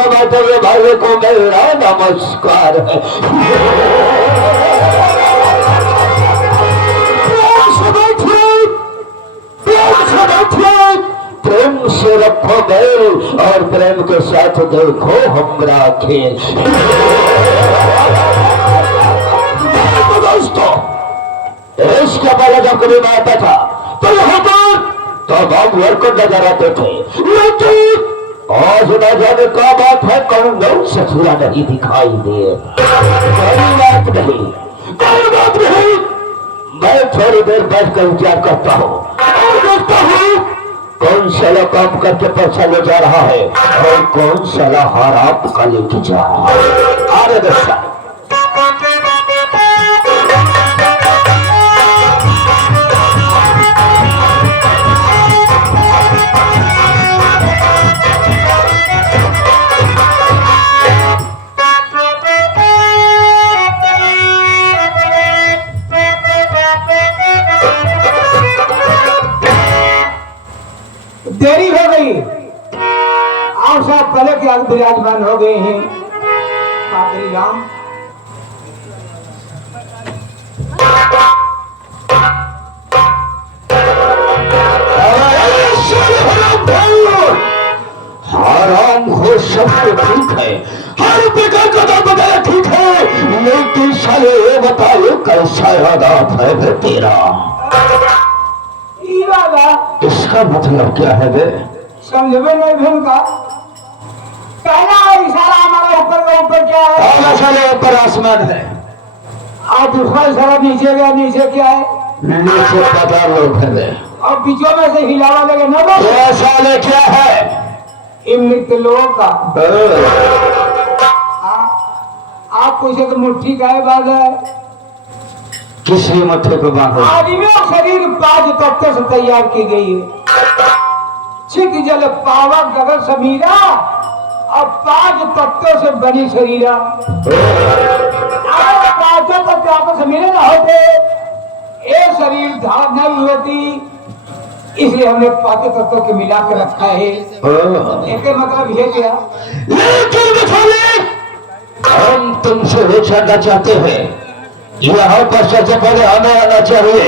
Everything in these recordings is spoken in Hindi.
सुनो बैठे हुए भाई को मेरा नमस्कार है। प्रेम से रखो मेल और प्रेम के साथ देखो हमरा खेल। दोस्तों इसके पहले जब कभी मैं आता था तो यहाँ पर तो हम घर को नजर आते थे, लेकिन आज न जाने क्या बात है कौन ससुरा नहीं दिखाई दे। कोई बात नहीं, कोई बात नहीं, मैं थोड़ी देर बैठ कर विचार करता हूँ और देखता हूँ कौन साला काम करके पैसा ले जा रहा है और कौन साला हराम का लेके जा रहा है। अरे दोस्तों देरी हो गई, आप साहब पहले के आगे विराजमान हो गए हैं। राम हराम हो सब तो ठीक है, हर प्रकार का दर्द वगैरह ठीक है, लेकिन साले ये बताओ कैसा आदत है बे तेरा? इसका मतलब क्या है बे? समझ में नहीं भूलगा कहना इशारा हमारा ऊपर क्या है? साले ऊपर आसमान है और दूसरा इशारा नीचे गया, नीचे क्या है? नीचे पता लोग है और बीचों में से हिलावा लगे न बोल। ये साले क्या है? मृत लोगों का आपको इसे तो मुट्ठी का है बात है, किसी मथे को बांधो। आदमी शरीर 5 तत्वों से तैयार की गई है, छिक जल पावक गगन समीरा और 5 तत्वों से बनी शरीरा। अगर 5 तत्व आपस में मिले ना होते ये शरीर धार नहीं होती, इसलिए हमने 5 तत्वों के मिला के रखा है। इसके मतलब ये क्या? लेकिन हम तुमसे वो जानना चाहते हैं, यहाँ पर सबसे पहले हमें आना चाहिए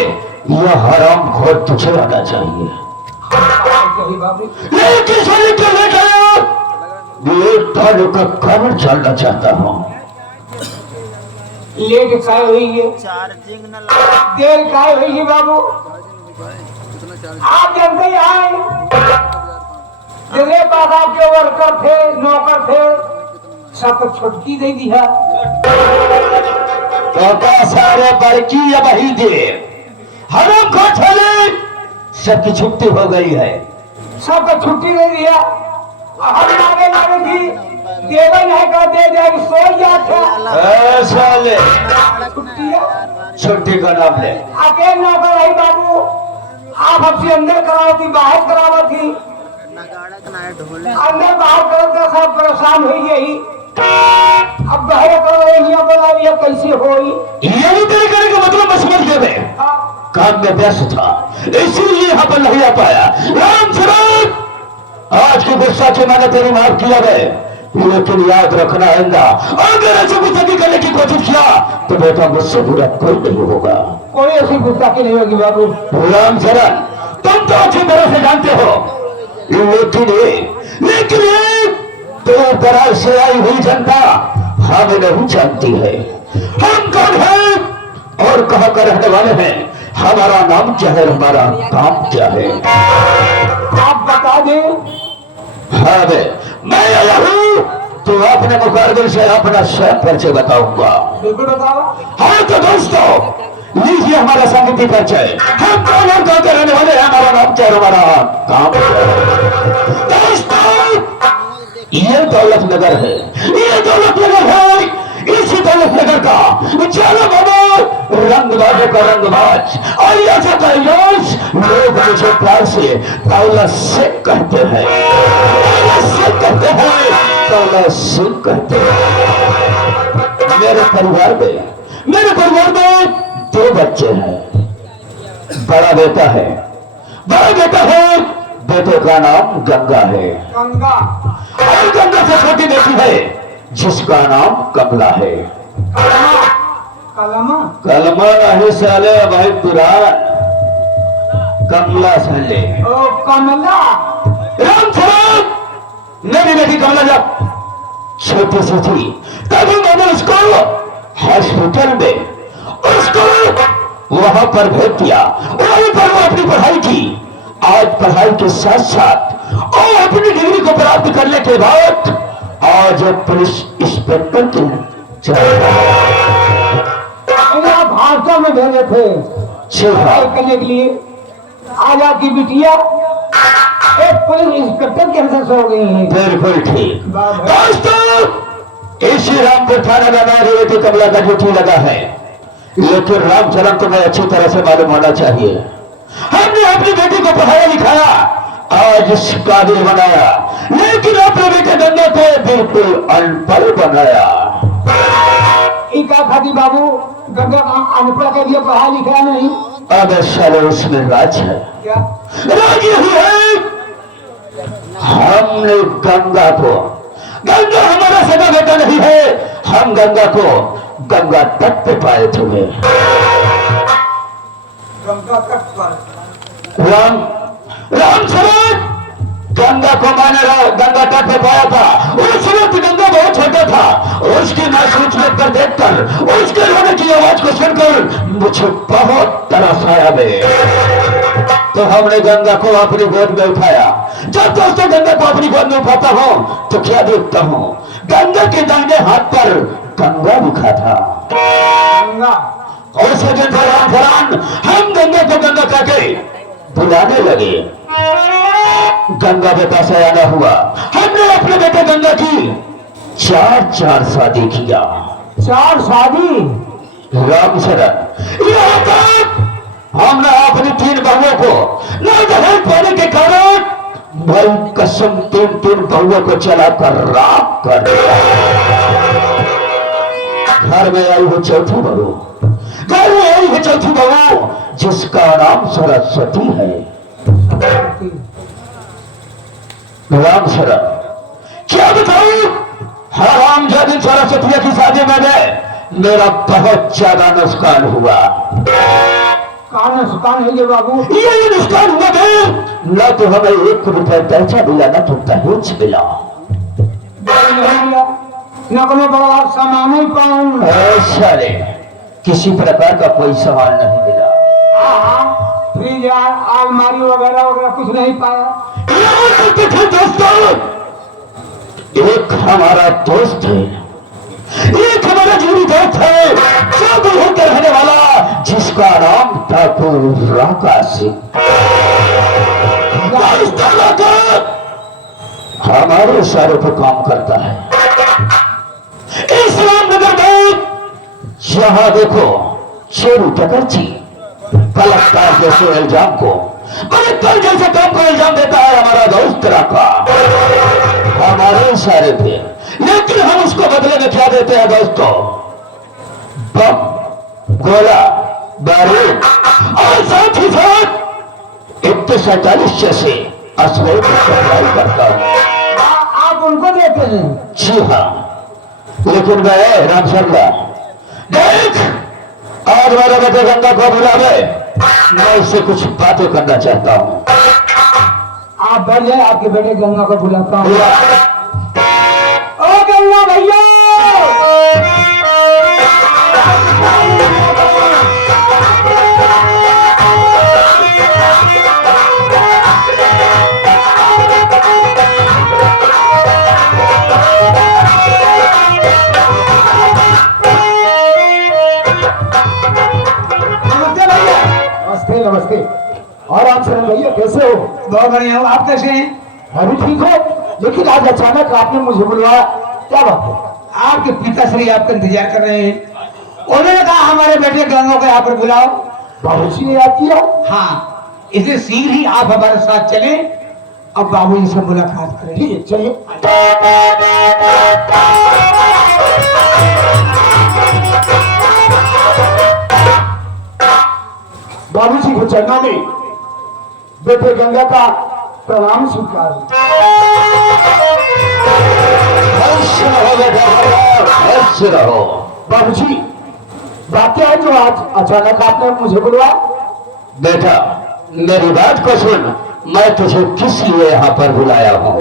या हराम खोर तुझे आना चाहिए? लेकिन का खबर जानना चाहता हूँ। लेट काय हुई है, देर काय हुई है बाबू? आप जानते ही आए जिसके पास आपके वर्कर थे, नौकर थे, सबको छुटकी दे दी है। तो क्या सारे बड़की या वही दे हराम को चले सबकी छुट्टी हो गई है, सबको छुट्टी दे दिया। हम आगे लगे थी देवन है का दे जाएगी सो जाते साले छुट्टी छुट्टी का नाम ले। अकेले नौकर रही बाबू, आप हमसे अंदर कराओ थी बाहर करावा थी, अंदर बाहर करो सब परेशान हुई यही। अब बाहर करो यहाँ बोला ये कैसे होई? ये भी तेरे करने का मतलब मैं समझ गया, काम में व्यस्त था इसीलिए यहाँ पर नहीं आ पाया। राम शरण आज की गुस्सा से मैंने तेरी माफ किया है, लेकिन याद रखना आएगा अगर ऐसे गुस्सा करने की कोशिश किया तो बेटा मुझसे बुरा कोई नहीं होगा। कोई ऐसी गुस्सा की नहीं होगी बाबू। राम शरण तुम तो अच्छी तरह से जानते हो, लेकिन दूर दराज से आई हुई जनता हमें नहीं जानती है हम कौन हैं और कहां का रहने वाले हैं, हमारा नाम क्या है, हमारा काम क्या है, आप बता दें। हाँ मैं आया हूँ तो अपने मुकाबले से अपना स्वयं परिचय बताऊंगा। बिल्कुल बताओ। हाँ तो दोस्तों लीजिए हमारा संगीत परिचय, हम कौन और कहां के रहने वाले हैं, हमारा नाम क्या है, हमारा काम क्या है। दोस्तों ये दौलत नगर है, ये दौलत नगर है, इसी दौलत नगर का चलो बाबा रंगबाजों का रंगबाज और ऐसा कैलाश लोग मुझे प्यार से दौलत सिंह कहते हैं, दौलत सिंह कहते हैं, दौलत सिंह कहते हैं। मेरे परिवार में 2 बच्चे हैं, बड़ा बेटा है बेटे का नाम गंगा है गंगा और गंगा से छोटी बेटी है जिसका नाम कमला है। कलमा कलमा कलमा नहीं साले भाई पुराण, कमला साले। ओ कमला राम साहब, मेरी बेटी कमला जब छोटी सी थी तभी मैंने उसको हॉस्पिटल में उसको वहां पर भेज दिया, वहीं पर वो अपनी पढ़ाई की। आज पढ़ाई के साथ साथ और अपनी डिग्री को प्राप्त करने के बाद आज पुलिस इंस्पेक्टर की आप भाषा में भेजे थे पढ़ाई करने के लिए। आज आपकी बिटिया एक पुलिस इंस्पेक्टर के हिसाब से हो गई है। बिल्कुल ठीक दोस्तों, इसी रामपुर थाना में मेरी बेटी कमला का ड्यूटी लगा है, लेकिन रामचरण तुम्हें अच्छी तरह से मालूम होना चाहिए। हमने अपनी बेटी को पढ़ाया लिखाया, आज इस काबिल बनाया, लेकिन अपने बेटे गंगा को बिल्कुल अनपढ़ बनाया। इका खाती बाबू गंगा अनपढ़ के लिए पढ़ा लिखा नहीं। अब साले उसमें राज है। क्या राज यही है, हमने गंगा हमारा सगा बेटा नहीं है, हम गंगा को गंगा तट पे पाए थे। गंगा तट पर राम सरोवर गंगा को मैंने गंगा तट पे पाया था। उस वक्त गंगा बहुत छोटा था, उसकी मासूम देखकर देखकर उसके रोने की आवाज को सुनकर मुझे बहुत तरस आया तो हमने गंगा को अपनी गोद में उठाया। जब दोस्तों गंगा को अपनी गोद में उठाता हूँ तो क्या देखता हूँ, गंगा के दाहिने हाथ पर गंगा लिखा था। गंगा और सेकंड फरान हम गंगा को गंगा कहके बुलाने लगे। गंगा बेटा से आना हुआ, हमने अपने बेटे गंगा की चार शादी किया। 4 शादी राम शरण यहाँ तक हमने अपनी 3 बहुओं को न दहेज पाने के कारण भाई कसम 3 बहुओं को चलाकर राख कर दिया। घर में आई हो चौथी बहू, घर में आई है चौथी बहू जिसका नाम सरस्वती है। राम शरण क्या बताऊं, हराम जादी सरस्वती की शादी में मेरा बहुत ज्यादा नुकसान हुआ। कहाँ नुकसान है ये बाबू? ये नुकसान हुआ है, न तो हमें 1 रुपए पैसा मिला, न तो दहेज मिला। न कोई बड़ा सामान ही पाऊं। ऐसा किसी प्रकार का कोई सामान नहीं मिला। फ्रिज अलमारी वगैरह वगैरह कुछ नहीं पाया। दोस्तों, एक हमारा दोस्त है, एक हमारा जीवी दोस्त है जो दूर के रहने वाला, जिसका नाम ठाकुर राका सिंह। हमारे सारे पर काम करता है। इस्लाम नगर में यहाँ देखो चोरी टकरची बलात्कार जैसे इल्जाम को बलात्कार जैसे काम को इल्जाम देता है हमारा दोस्त राका हमारे इशारे पे। लेकिन हम उसको बदले में क्या देते हैं दोस्तों, बम, गोला, बारूद और साथ ही साथ 147 जैसे असले की सप्लाई करता हूं। आप उनको देते हैं? जी हाँ, लेकिन गए राम शर्मा देख, आज मेरे बेटे गंगा को बुलावे, मैं उससे कुछ बातें करना चाहता हूँ। आप बढ़ जाए, आपके बेटे गंगा को बुलाता हूँ। ओ गंगा भैया, नमस्ते नमस्ते। और आप शरण भैया कैसे हो? बहुत बढ़िया हूँ, आप कैसे हैं? मैं भी ठीक हूँ, लेकिन आज अचानक आपने मुझे बुलवाया, क्या बात है? आपके पिताश्री आपका इंतजार कर रहे हैं, उन्होंने कहा हमारे बेटे गंगा को यहाँ पर बुलाओ। बाबूजी ने याद किया? हाँ, इसलिए शीघ्र ही आप हमारे साथ चले और बाबूजी से मुलाकात करें। ठीक है, चलिए। बाबूजी को चलना में बेटे गंगा का प्रणाम स्वीकार। हर्ष रहो बेटा, हर्ष रहो। बाबूजी, बात क्या है जो आज अचानक आपने मुझे बुलवाया? बेटा मेरी बात को सुन, मैं तुझे किस लिए यहाँ पर बुलाया हूँ।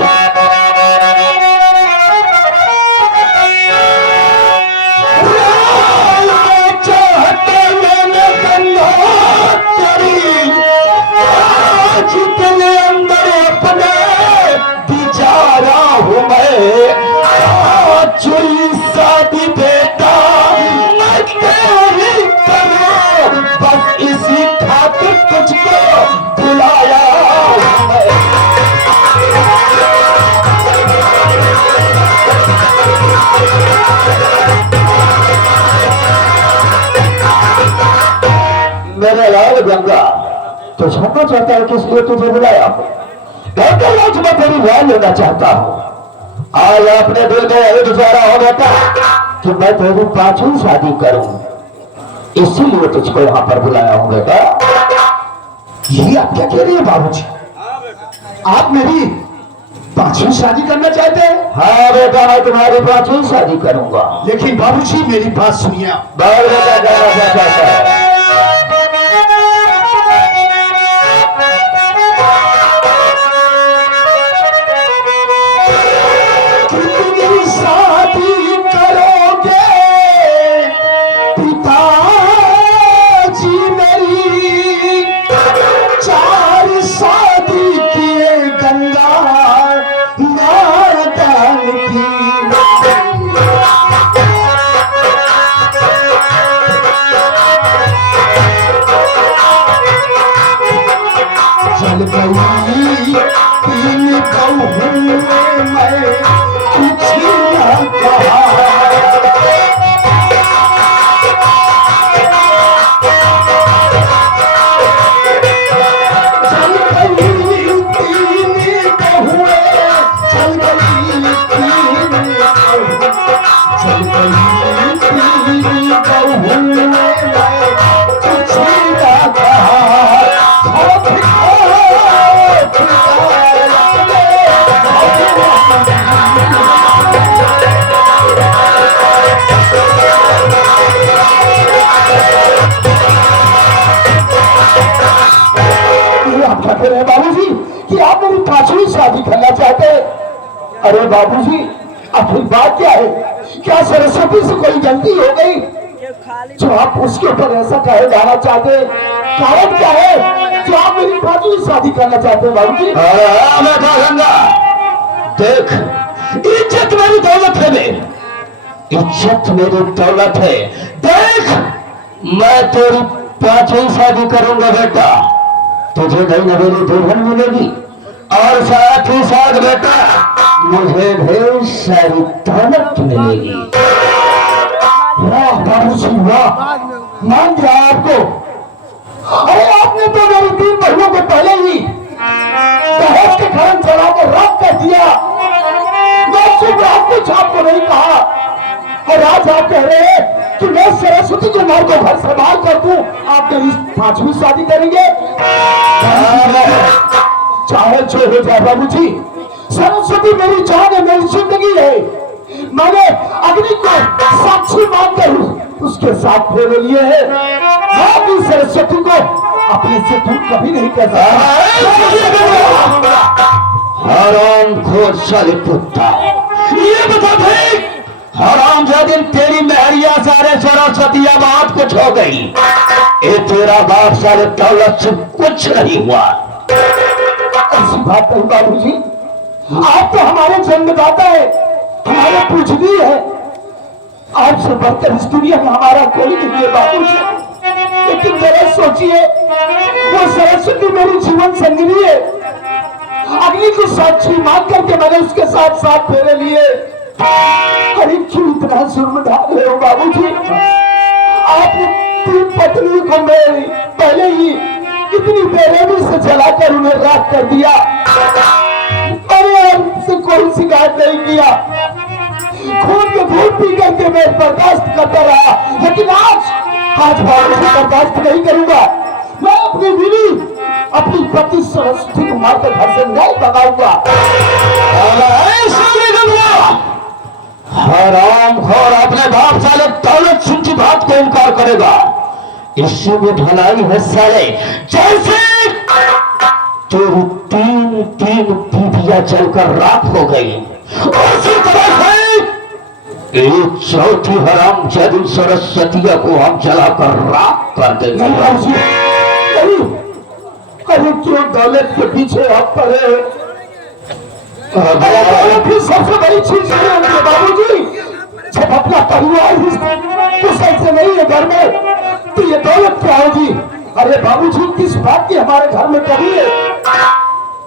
जितने अंदर अपने बिचारा हूँ मैं, चुरी शादी बेटा मैं तेरी करूं, बस इसी खातिर तुझको बुलाया हूं मैं। मेरा लाल गंगा, तो जानना चाहता है किस लिए तुझे बुलाया हूं। आज मैं तेरी राय लेना चाहता हूं। आज अपने दिल में यही विचारा हो बेटा कि मैं तेरी 5वीं शादी करूं, इसीलिए तुझको यहाँ पर बुलाया हूं बेटा। ये आप क्या कह रही है बाबूजी? आप मेरी 5वीं शादी करना चाहते हैं? हाँ बेटा, मैं तुम्हारी 5वीं शादी करूंगा। लेकिन बाबूजी मेरी बात सुनिए। बाल बेटा जाना चाहता है। बाबूजी कि आप मेरी 5वीं शादी करना चाहते हैं। अरे बाबूजी, आखिर बात क्या है? क्या सरस्वती से कोई गलती हो गई जो आप उसके ऊपर ऐसा कहे जाना चाहते हैं? कारण क्या है जो आप मेरी 5वीं शादी करना चाहते हैं बाबूजी? बेटा गंगा, देख, इज्जत मेरी दौलत है, मेरी इज्जत मेरी दौलत है। देख, मैं तेरी 5वीं शादी करूंगा बेटा, तुझे नहीं मेरी दुल्हन मिलेगी और साथ ही साथ बेटा मुझे ढेर सारी दौलत मिलेगी। वाह बाबूजी वाह, मान गया आपको। अरे आपने तो मेरी 3 महीनों के पहले ही दहेज के कारण चला के रद्द कर दिया। मैं सिर्फ आपको आपको नहीं कहा, और आज आप कह रहे हैं कि मैं सरस्वती कुमार को घर संभाल कर दूं। आप मेरी 5वीं शादी करेंगे? चाहे जो हो जाए बाबूजी, सरस्वती मेरी जान है, मेरी जिंदगी है। मैंने अग्नि को साक्षी मानकर उसके साथ फेरे लिए हैं। मैं भी सरस्वती को अपने से दूर कभी नहीं कर सकता। हराम खोर साले कुत्ता, ये बता भाई, हराम जो दिन तेरी महरिया सारे सरस्वती बात कुछ हो गई, ये तेरा बाप सारे दौलत से कुछ नहीं हुआ। ऐसी बात नहीं बाबूजी, आप तो हमारे जन्मदाता है, हमारे पूजनीय है। आपसे बढ़कर इस दुनिया में हमारा कोई नहीं है बाबूजी। लेकिन जरा सोचिए, वो सरस्वती मेरी जीवन संगिनी है। अग्नि को साक्षी मान करके मैंने उसके साथ साथ फेरे लिए। अरे क्यों इतना जुर्म ढाल रहे हो बाबूजी? आपने 3 पत्नी को मेरी पहले ही इतनी बेरहमी से जलाकर उन्हें राख कर दिया। अरे हमसे कोई शिकायत नहीं किया, खून के घूट पी करके मैं बर्दाश्त करता रहा। लेकिन आज बाबूजी बर्दाश्त नहीं करूंगा। मैं अपनी बीवी अपनी पति सरस्वती को मारकर घर से नहीं भगाऊंगा। हराम खोर अपने बाप साले दौलत सुनती बात को इनकार करेगा। इससे में भलाई है साले, जैसे तेरी तीन तीन बीबियां जलकर राख हो गई, उसी तरह से एक चौथी हराम जादू सरस्वतिया को हम जलाकर राख कर देंगे। अरे क्यों दौलत के पीछे आप पड़े? फिर सबसे बड़ी चीज है बाबूजी, जब अपना परिवार कुशल से नहीं है घर में, तो ये दौलत क्या होगी? अरे बाबूजी, किस बात की हमारे घर में कमी है?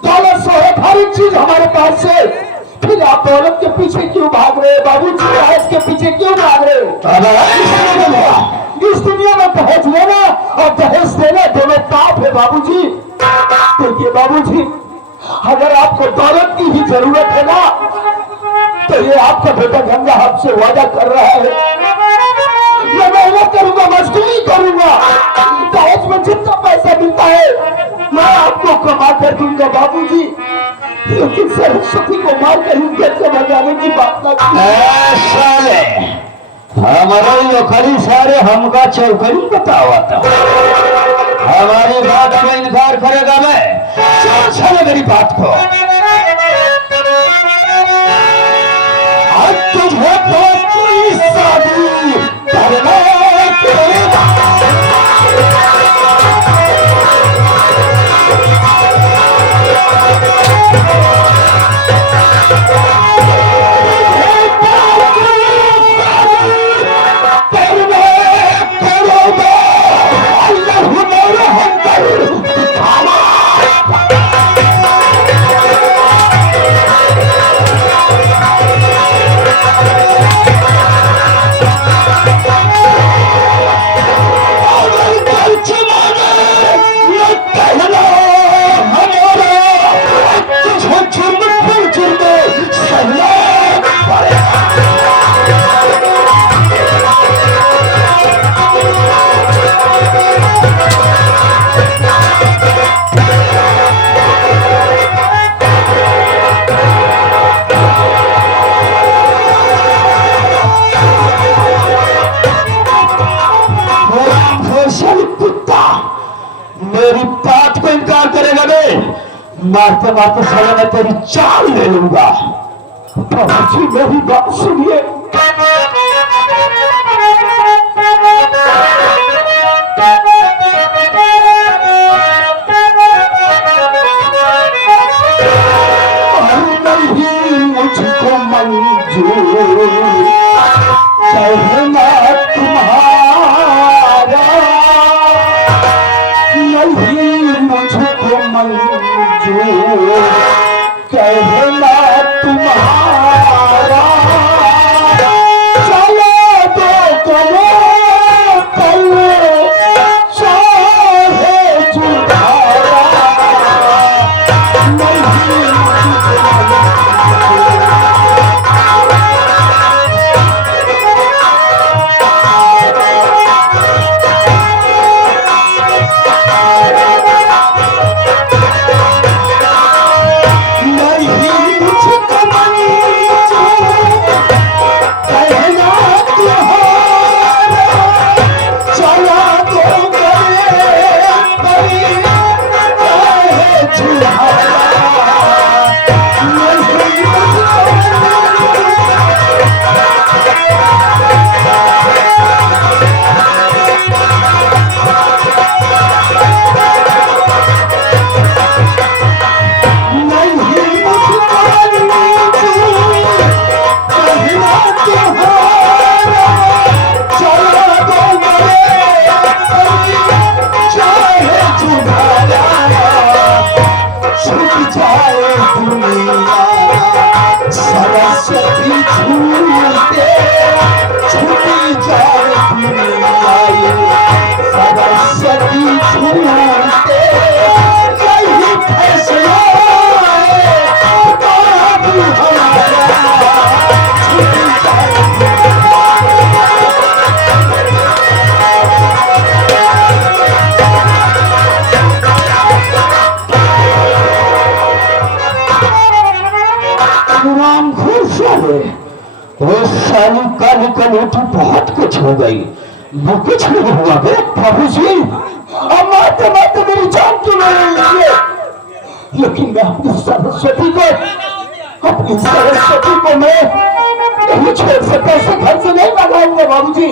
दौलत से है, हर एक चीज हमारे पास है, फिर आप दौलत के पीछे क्यों भाग रहे? बाबूजी दहेज के पीछे क्यों भाग रहे? इस दुनिया में दहेज लेना और दहेज देना दोनों पाप है बाबूजी। देखिए बाबूजी, अगर आपको दौलत की ही जरूरत है ना, तो ये आपका बेटा गंगा आपसे वादा कर रहा है, मैं मेहनत करूंगा, मजदूरी करूंगा, दहेज में जितना पैसा मिलता है मैं आपको कमा कर दूंगा बाबूजी। लेकिन सरस्वती को मार कर कैसे भगाने की बात ना की। हमारे नौकरी सारे हमका चौकड़ी बतावा था, हमारी बात में इनकार करेगा? मैं चल मेरी बात को, आज तुझे कोई शादी करना पड़ेगा। मेरी बात को इनकार करेगा? मैं मारते मारते साला मैं तेरी चाल ले लूंगा। बाबूजी मेरी बात सुनिए, नहीं मुझको मंजूर कहना तुम्हारा, नहीं मुझको मंजूर कहना तुम्हारा, चलो दो करो करो चाहे जुदारा, नहीं सरस्वती झूलते छुपी जाए दुनिया, सरस्वती झूलते यही फैसला छुपी जाए। हुए। वो साली काली कलूटी बहुत कुछ हो गई, वो कुछ नहीं हुआ बे। प्रभु जी अब मारते मारते मेरी जान क्यों नहीं रही है? लेकिन मैं अपनी सरस्वती को मैं नहीं छोड़ सकता, उसे घर से नहीं भगाऊंगा बाबूजी।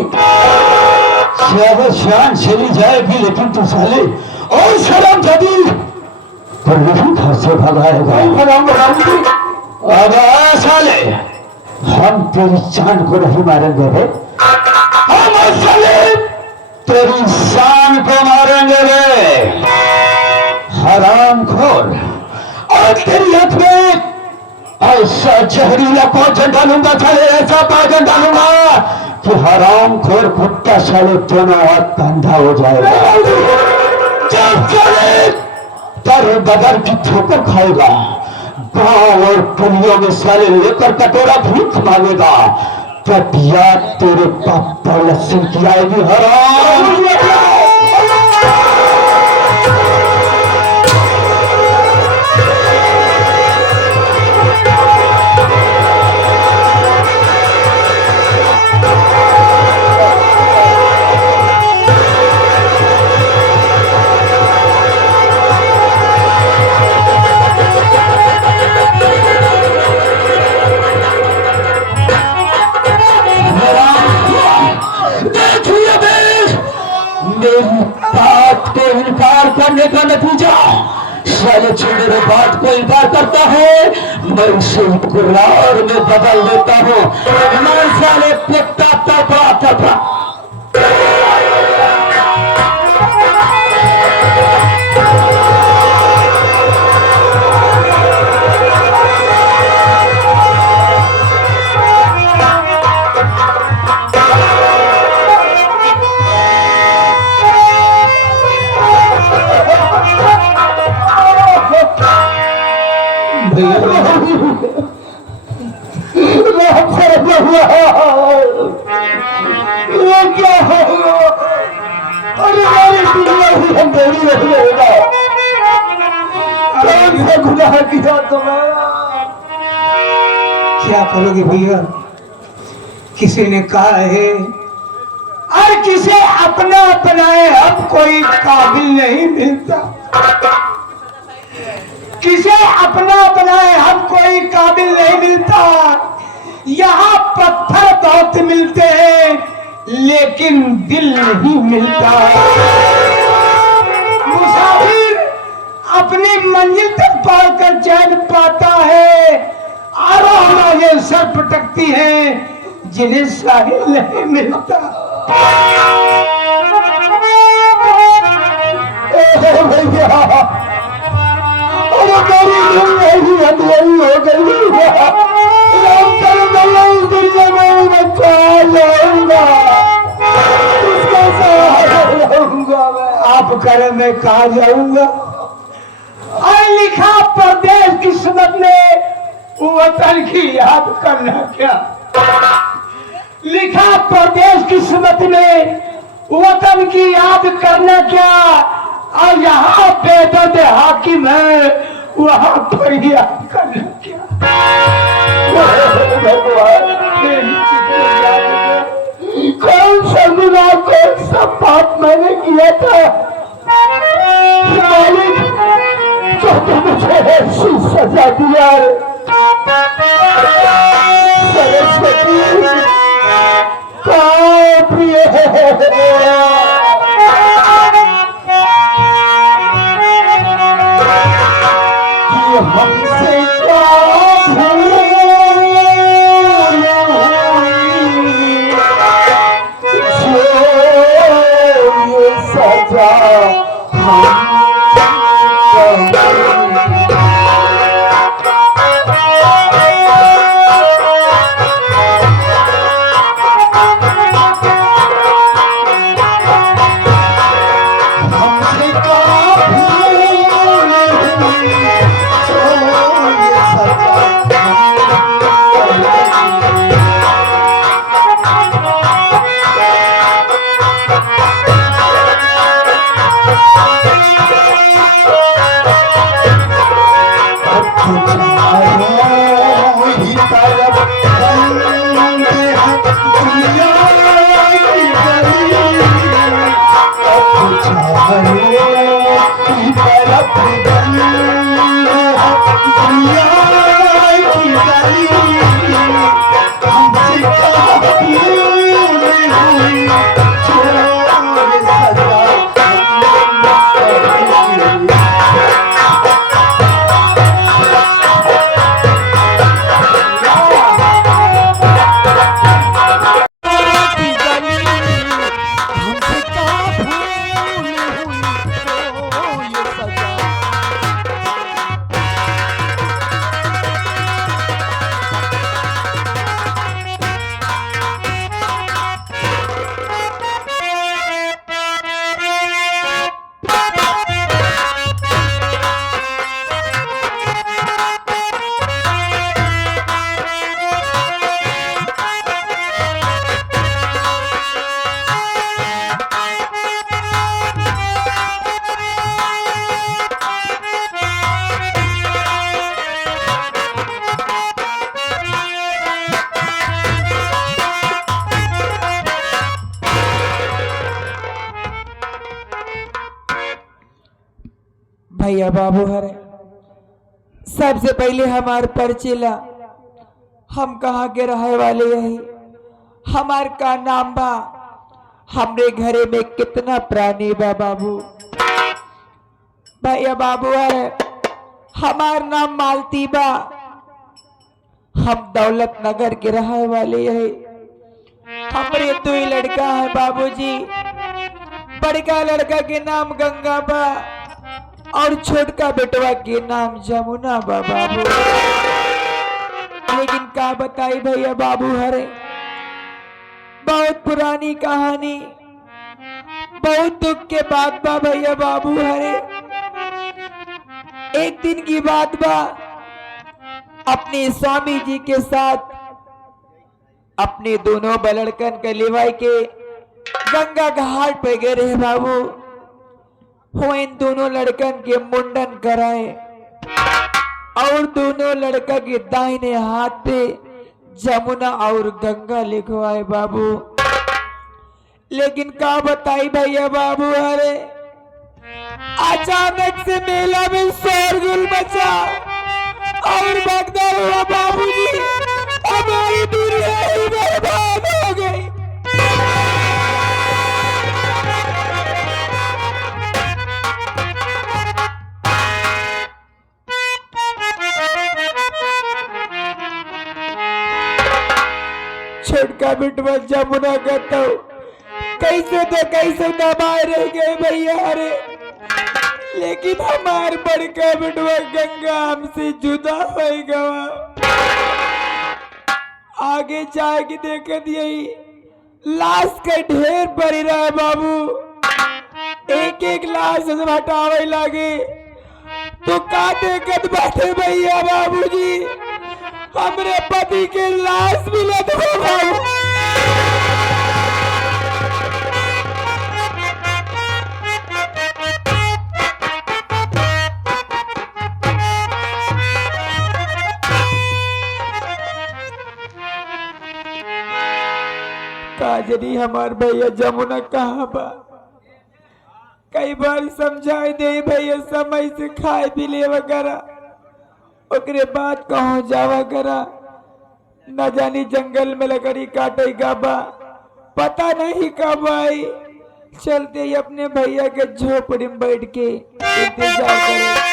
शायद शान चली जाएगी, लेकिन तू साले और शर्म जदी पर नहीं घर से भगाएगा। भगाऊंगा बाबूजी। अब साले हम तेरी जान को नहीं मारेंगे रे, हम साले तेरी शान को मारेंगे रे हरामखोर। और तेरी आंख में ऐसा जहरीला पाउडर डालूंगा, साले ऐसा पाउडर डालूंगा कि हरामखोर कुत्ता साले दोनों हाथ अंधा हो जाएगा। जब साले तेरे बदर की ठोकर खाएगा, गांव और पुलियों में साले लेकर कटोरा भूख मांगेगा, तब याद तेरे बाप दौलत सिंह की आएगी। हराम करने का नतीजा साले मेरे बात को इनकार करता है, मैं उसे कुर्रार में बदल देता हूँ। मैं साले कुत्ता तड़पड़ा तड़पड़ा ये क्या होगा? अरे मेरी दुनिया ही अंधेरी नहीं होगा। कौन सा गुनाह किया तुम्हारा? क्या करोगे भैया? किसी ने कहा है और किसे अपना अपनाए अब कोई काबिल नहीं मिलता, किसे अपना अपनाए अब कोई काबिल नहीं मिलता। यहाँ पत्थर बहुत मिलते हैं लेकिन दिल नहीं मिलता। मुसाफिर अपनी मंजिल तक पहुंचकर चैन पाता है, आरोह सर पटकती हैं जिन्हें साहिल नहीं मिलता। भैया मेरी अंधेरी हो गई, दुनिया में आप करे मैं कहा जाऊंगा। और लिखा परदेश किस्मत ने वतन की याद करना क्या, लिखा परदेश किस्मत में वतन की याद करना क्या। और यहाँ बेदर्द हाकिम है वहां पर याद करना क्या। कौन सा गुनाह कौन सा पाप मैंने किया था जो तो मुझे ऐसी सजा दिया। सरस्वती प्रिय हमसे भैया बाबू हरे, सबसे पहले हमार परिचय हम कहाँ के रहे वाले यही, हमार का नाम बा, हमरे घरे में कितना प्राणी बा बाबू। भैया बाबू हरे, हमार नाम मालती बा, हम दौलत नगर के रहे वाले यही। हमरे दो ही लड़का है बाबूजी, बड़का लड़का के नाम गंगा बा और छोटका बेटवा के नाम जमुना बा बाबू। लेकिन का बताई भैया बाबू हरे, बहुत पुरानी कहानी, बहुत दुख के बात बा भैया बाबू हरे। एक दिन की बात बा, अपने स्वामी जी के साथ अपने दोनों बलड़कन के लिवाई के गंगा घाट पे गए रहे बाबू। हो इन दोनों लड़कन के मुंडन कराए और दोनों लड़का के दाहिने हाथ पे जमुना और गंगा लिखवाए बाबू। लेकिन का बताई भैया बाबू हरे, अचानक से मेला में शोरगुल मचा और भगदड़ हुआ बाबूजी, हमारी दुनिया ही बर्बाद हो गई। छोटका बेटवा जमुना का तो कैसे दबाए रह गए भैया हरे। लेकिन हमार बड़का बेटवा गंगा हमसे जुदा हो गवा। आगे जाके देखत यही लाश का ढेर पड़ी रहा बाबू। एक एक लाश हटावे लागे तो का देखत बैठे भैया बाबूजी, हमरे पति के लाश मिलत हो बाबू। काजरी हमार भैया जमुना कहाँ बा, कई बार समझाए दे भैया समय से खाए पी ले वगैरह, ओकरे बाद कहाँ जावा करा, न जानी जंगल में लकड़ी काटे गाबा, पता नहीं कब आई। चलते ही अपने भैया के झोपड़ी में बैठ के इंतजार करे।